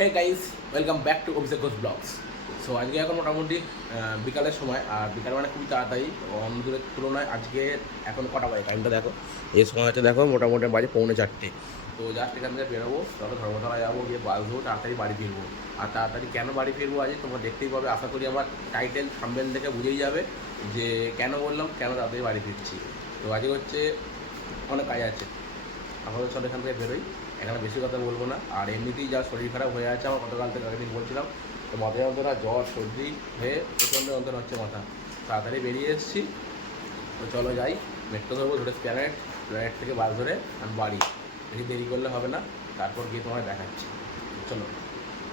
Hey guys welcome back to Abhishek Ghosh vlogs so আজকে এখন মোটামুটি বিকালের সময়, আর বিকাল মানে খুবই তাড়াতাড়ি, অন্য দূরের তুলনায় আজকে এখন কটা বাজে? টাইমটা দেখো। এই সময়টা দেখো, মোটামুটি বাজে পৌনে চারটে। তো জাস্ট এখান থেকে বেরোবো, তারপর ধর্মতলা যাব, গিয়ে বাসবো তাড়াতাড়ি বাড়ি ফিরবো। আর তাড়াতাড়ি কেন বাড়ি ফিরবো আজ তোমরা দেখতেই পাবে। আশা করি আমার টাইটেল থাম্বেল দেখে বুঝেই যাবে যে কেন বললাম, কেন তাড়াতাড়ি বাড়ি ফিরছি। তো আজকে হচ্ছে অনেক কাজ আছে। আমাদের চলো এখান থেকে বেরোই। এখানে বেশি কথা বলব না। আর এমনিতেই যা শরীর খারাপ হয়ে আছে, আমার গতকাল থেকে আগের দিন বলছিলাম, তো মাথায় যন্ত্রণা, জ্বর, সর্দি হয়ে প্রচণ্ড যন্ত্রণা হচ্ছে মাথা। তাড়াতাড়ি বেরিয়ে এসেছি। তো চলো যাই মেট্রো ধরবো, ধরে প্ল্যানেট প্ল্যানেট থেকে বাস ধরে আমি বাড়ি। বেশি দেরি করলে হবে না, তারপর গিয়ে তোমায় দেখাচ্ছি। চলো।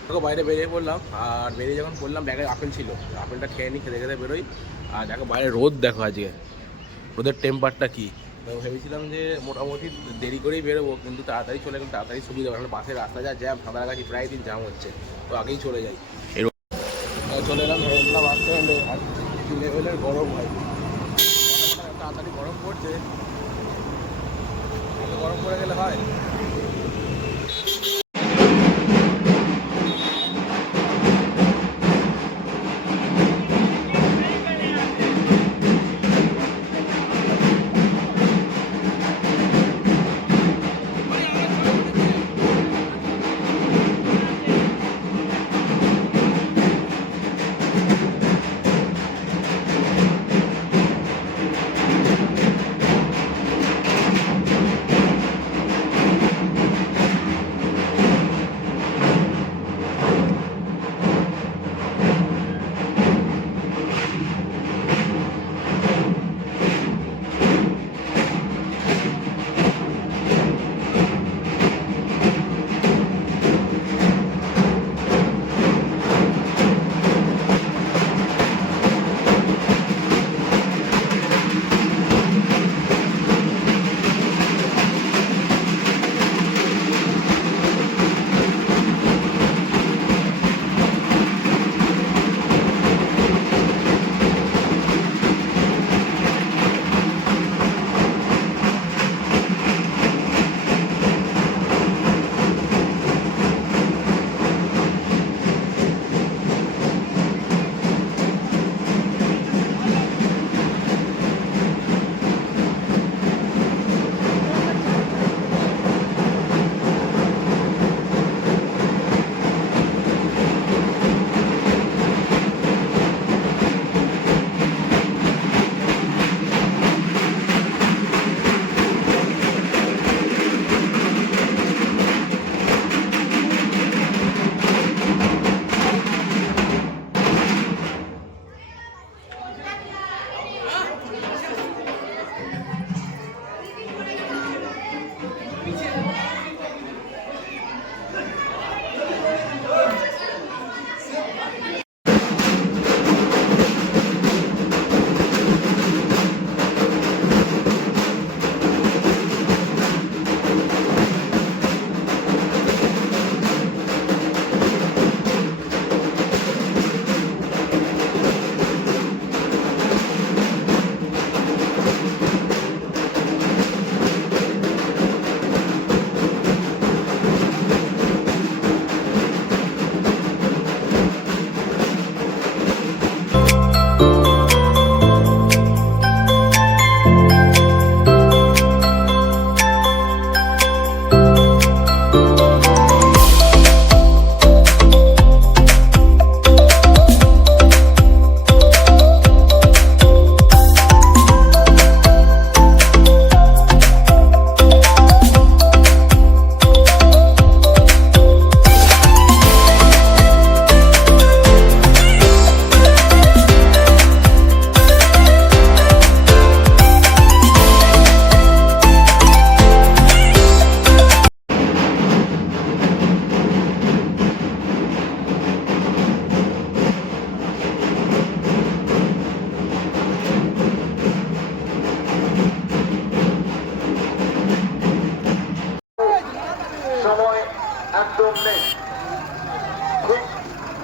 দেখো, বাইরে বেরিয়ে পড়লাম, আর বেরিয়ে যখন পড়লাম, ব্যাগে আপেল ছিল। আপেলটা খেয়ে নিই খেতে খেতে বেরোই। আর দেখো, বাইরে রোদ দেখো আজকে। রোদের টেম্পারটা কী? ভেবেছিলাম যে মোটামুটি দেরি করেই বেরোবো, কিন্তু তাড়াতাড়ি চলে গেলে তাড়াতাড়ি সুবিধা হবে কারণ বাসের রাস্তা যা জ্যাম সাঁতারাগাছি প্রায় দিন জ্যাম হচ্ছে, তো আগেই চলে যাই। চলে এলাম ধরলাম বাস স্ট্যান্ডে আর লেভেলের গরম হয় তাড়াতাড়ি গরম পড়ছে। গরম পড়ে গেলে হয়?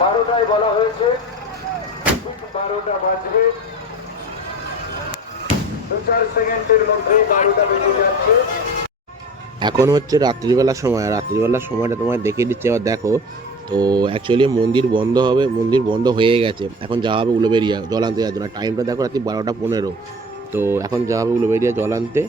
বারোটায় বলা হয়েছে। বারোটা বাজবে। দু চার সেকেন্ডের মধ্যেই বারোটা বেজে যাচ্ছে। এখন হচ্ছে রাত্রিবেলার সময় রাত্রিবেলার সময়টা তোমায় দেখিয়ে দিচ্ছে। আবার দেখো, তো অ্যাকচুয়ালি মন্দির বন্ধ হবে, মন্দির বন্ধ হয়ে গেছে। এখন যাওয়া হবে উলোবেরিয়া, জল আনতে যাওয়ার জন্য। টাইমটা দেখো রাত্রি বারোটা পনেরো। তো এখন যাওয়া হবে উলুবেরিয়া জল আনতে।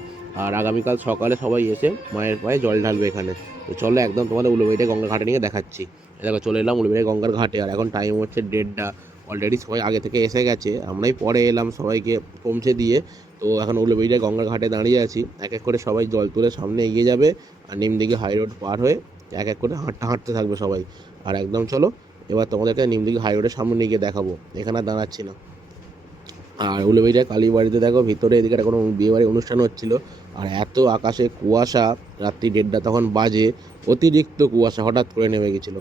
আর আগামীকাল সকালে সবাই এসে মায়ের পায়ে জল ঢালবে এখানে। তো চলো একদম তোমাদের উলুবেরিয়া গঙ্গা ঘাটে নিয়ে দেখাচ্ছি। দেখো চলে এলাম উলুবেরিয়া গঙ্গার ঘাটে। আর এখন টাইম হচ্ছে দেড়টা। অলরেডি সবাই আগে থেকে এসে গেছে। আমরাই পরে এলাম সবাইকে পৌঁছে দিয়ে। তো এখন উলুবেরিয়া গঙ্গার ঘাটে দাঁড়িয়ে আছি। এক এক করে সবাই জল তুলে সামনে এগিয়ে যাবে। আর নিমদিঘি হাই রোড পার হয়ে এক এক করে হাঁটতে হাঁটতে থাকবে সবাই। আর একদম চলো, এবার তোমাদেরকে নিমদিঘি হাই রোডের সামনে গিয়ে দেখাবো। এখানে আর দাঁড়াচ্ছি না। আর উলুবেড়িয়া কালীবাড়িতে দেখো, ভিতরে এদিকে একটা কোনো বিয়েবাড়ির অনুষ্ঠান হচ্ছিল। আর এত আকাশে কুয়াশা, রাত্রি দেড়টা তখন বাজে। অতিরিক্ত কুয়াশা হঠাৎ করে নেমে গেছিল।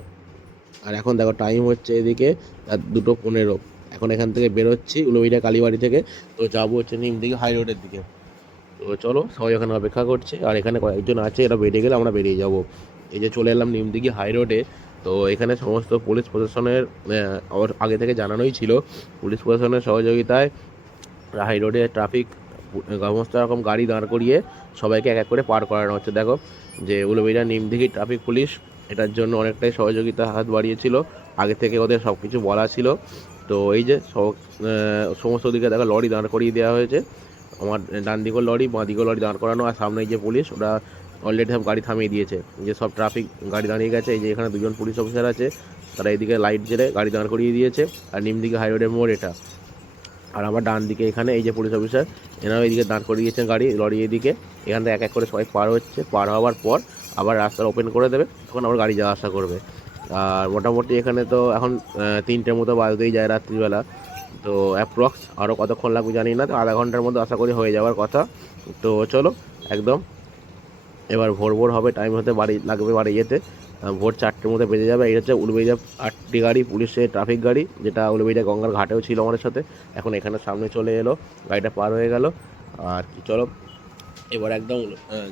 আর এখন দেখো টাইম হচ্ছে এদিকে, রাত দুটো পনেরো। এখন এখান থেকে বেরোচ্ছি উলুবেড়িয়া কালীবাড়ি থেকে। তো যাব হচ্ছে নিমদিঘি হাই রোডের দিকে। তো চলো, সবাই ওখানে অপেক্ষা করছে। আর এখানে কয়েকজন আছে, এরা বেরিয়ে গেলে আমরা বেরিয়ে যাব। এই যে চলে এলাম নিমদিঘি হাই রোডে তো এখানে সমস্ত পুলিশ প্রশাসনের আগে থেকে জানানোই ছিল। পুলিশ প্রশাসনের সহযোগিতায় হাই রোডে ট্রাফিক সমস্ত রকম গাড়ি দাঁড় করিয়ে সবাইকে এক এক করে পার করানো হচ্ছে। দেখো যে উলুবেড়িয়া নিমদিঘি ট্রাফিক পুলিশ এটার জন্য অনেকটাই সহযোগিতা হাত বাড়িয়েছিল। আগে থেকে ওদের সব কিছু বলা ছিল। তো এই যে সমস্ত দিকে দেখো লরি দাঁড় করিয়ে দেওয়া হয়েছে। আমার ডান লরি, বাঁ দিকেও লরি দাঁড় করানো আর সামনে যে পুলিশ, ওরা অলরেডি সব গাড়ি থামিয়ে দিয়েছে। যে সব ট্রাফিক গাড়ি দাঁড়িয়ে গেছে, এই যে এখানে দুজন পুলিশ অফিসার আছে, তারা এইদিকে লাইট জেলে গাড়ি দাঁড় করিয়ে দিয়েছে। আর নিমদিকে হাই রোডের মোড় এটা। আর আমার ডান দিকে এখানে এই যে পুলিশ অফিসার এনারাও এইদিকে দাঁড় করিয়ে দিয়েছেন গাড়ি লরি এদিকে। এখান থেকে এক এক করে সবাই পার হচ্ছে। পার হওয়ার পর আবার রাস্তা ওপেন করে দেবে, তখন আবার গাড়ি যাওয়া আসা করবে। আর মোটামুটি এখানে তো এখন তিনটের মতো বাজতেই যায় রাত্রিবেলা। তো অ্যাপ্রক্স আরও কতক্ষণ লাগবে জানি না, তো আধা ঘণ্টার মধ্যে আশা করি হয়ে যাওয়ার কথা। তো চলো, একদম। এবার ভোর ভোর হবে টাইম হতে বাড়ি, লাগবে বাড়ি যেতে। ভোর চারটের মধ্যে বেজে যাবে। এটা হচ্ছে উলুবেড়িয়া আটটি গাড়ি, পুলিশের ট্রাফিক গাড়ি, যেটা উলুবেড়িয়া গঙ্গার ঘাটেও ছিল আমাদের সাথে। এখন এখানে সামনে চলে এলো, গাড়িটা পার হয়ে গেল। আর চলো। এবার একদম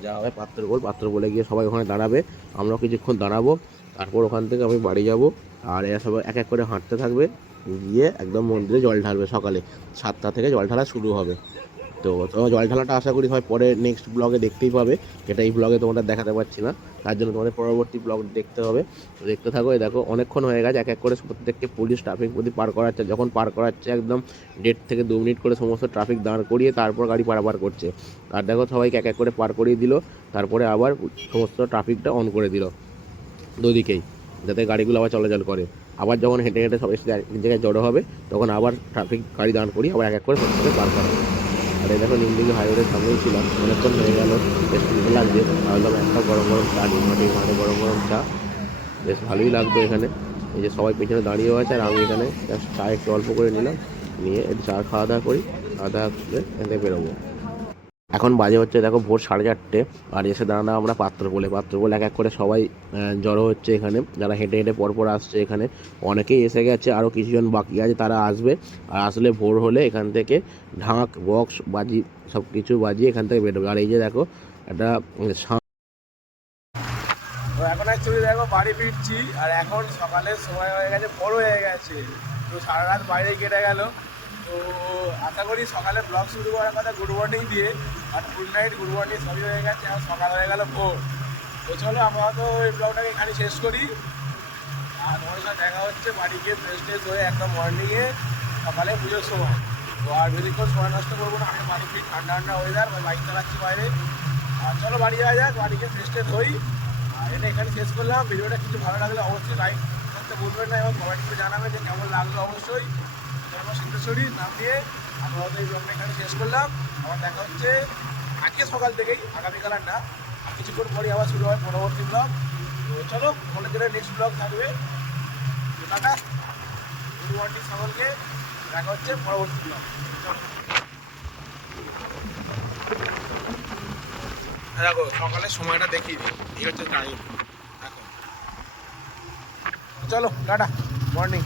যা হবে পাত্র হবে পাত্রগোল বলে গিয়ে সবাই ওখানে দাঁড়াবে। আমরাও কিছুক্ষণ দাঁড়াবো, তারপর ওখান থেকে আমি বাড়ি যাব। আর এরা সবাই এক এক করে হাঁটতে থাকবে, গিয়ে একদম মন্দিরে জল ঢালবে সকালে। সাতটা থেকে জল ঢালা শুরু হবে। তো জল ঢালাটা আশা করি হয় পরে নেক্সট ব্লগে দেখতেই পাবে এটা এই ব্লগে তোমাদের দেখাতে পারছি না। তার জন্য তোমাদের পরবর্তী ব্লগ দেখতে হবে। দেখতে থাকো, এই দেখো, অনেকক্ষণ হয়ে গেছে, এক এক করে প্রত্যেককে পুলিশ ট্রাফিক প্রতি পার করাচ্ছে, যখন পার করাচ্ছে একদম দেড় থেকে দু মিনিট করে সমস্ত ট্রাফিক দাঁড় করিয়ে তারপর গাড়ি পারাপার করছে। আর দেখো, সবাইকে এক এক করে পার করিয়ে দিল, তারপরে আবার সমস্ত ট্রাফিকটা অন করে দিল দুদিকেই, যাতে গাড়িগুলো আবার চলাচল করে। আবার যখন হেঁটে হেঁটে সাথে এক জায়গায় জড়ো হবে, তখন আবার ট্রাফিক গাড়ি দাঁড় করিয়ে আবার এক এক করে প্রত্যেকে পার করা। আর এই দেখো নিমদিঘি হাইরোডের সামনেই ছিলাম, অনেকক্ষণ হয়ে গেল, বেশ ভালো লাগছে। ভাবলাম একটা গরম গরম চা নিই মাঠে গরম গরম চা। বেশ ভালোই লাগতো এখানে। এই যে সবাই পেছনে দাঁড়িয়েও আছে, আর আমি এখানে জাস্ট চা একটু অল্প করে নিলাম, নিয়ে একটু চা খাওয়া দাওয়া করি, খাওয়া দাওয়া করে এখানে বেরোবো। এখন বাজে হচ্ছে দেখো ভোর সাড়ে চারটে, আর এসে দাঁড়ানো আমরা পাত্র বলে পাত্র বলে এক এক করে সবাই জড়ো হচ্ছে এখানে। যারা হেঁটে হেঁটে পরপর আসছে এখানে, অনেকেই এসে গেছে আরও কিছুজন বাকি আছে তারা আসবে। আর আসলে ভোর হলে এখান থেকে ঢাক, বক্স, বাজি সব কিছু বাজিয়ে এখান থেকে বেরোবে। আর এই যে দেখো, একটা এখন দেখো বাড়ি ফিরছি, আর এখন সকালের সময় হয়ে গেছে বড় হয়ে গেছে। তো সারা রাত বাইরে কেটে গেল। তো আশা করি সকালে ব্লগ শুরু করার কথা গুড মর্নিং দিয়ে আর গুড নাইট গুড মর্নিং সবই হয়ে গেছে, আর সকাল হয়ে গেল ভোর। তো চলো আপাতত এই ব্লগটাকে এখানে শেষ করি। আর তোমার সাথে দেখা হচ্ছে বাড়ি গিয়ে ফ্রেশ ট্রেশ হয়ে একদম মর্নিংয়ে সকালে পুজোর সময়। তো আর বেশিক্ষণ সময় নষ্ট করব না, আমি বাড়ি ফিরি ঠান্ডা ঠান্ডা ওয়েদার বাইক চালাচ্ছি বাইরে। আর চলো বাড়ি যাওয়া যাক বাড়ি গিয়ে ফ্রেশ ট্রেশ হই। আর এটা এখানে শেষ করলাম। ভিডিওটা কিছু ভালো লাগলে অবশ্যই লাইক করতে ভুলবেন না এবং কমেন্ট করে জানাবেন যে কেমন লাগল অবশ্যই। জন্ম সিদ্ধেশ্বরী, নাম দিয়ে আমরা এই ব্লগটা এখানে শেষ করলাম। আবার দেখা হচ্ছে আজকে সকাল থেকেই আগামীকাল না। কিছুক্ষণ পরে আবার শুরু হয় পরবর্তী ব্লগ তো চলো কলেজের নেক্সট ব্লগ থাকবে। টাটা। গুড সকলকে। দেখা হচ্ছে পরবর্তী ব্লগ দেখো সকালের সময়টা দিই। এই হচ্ছে টাইম দেখো। চলো, টাটা। মর্নিং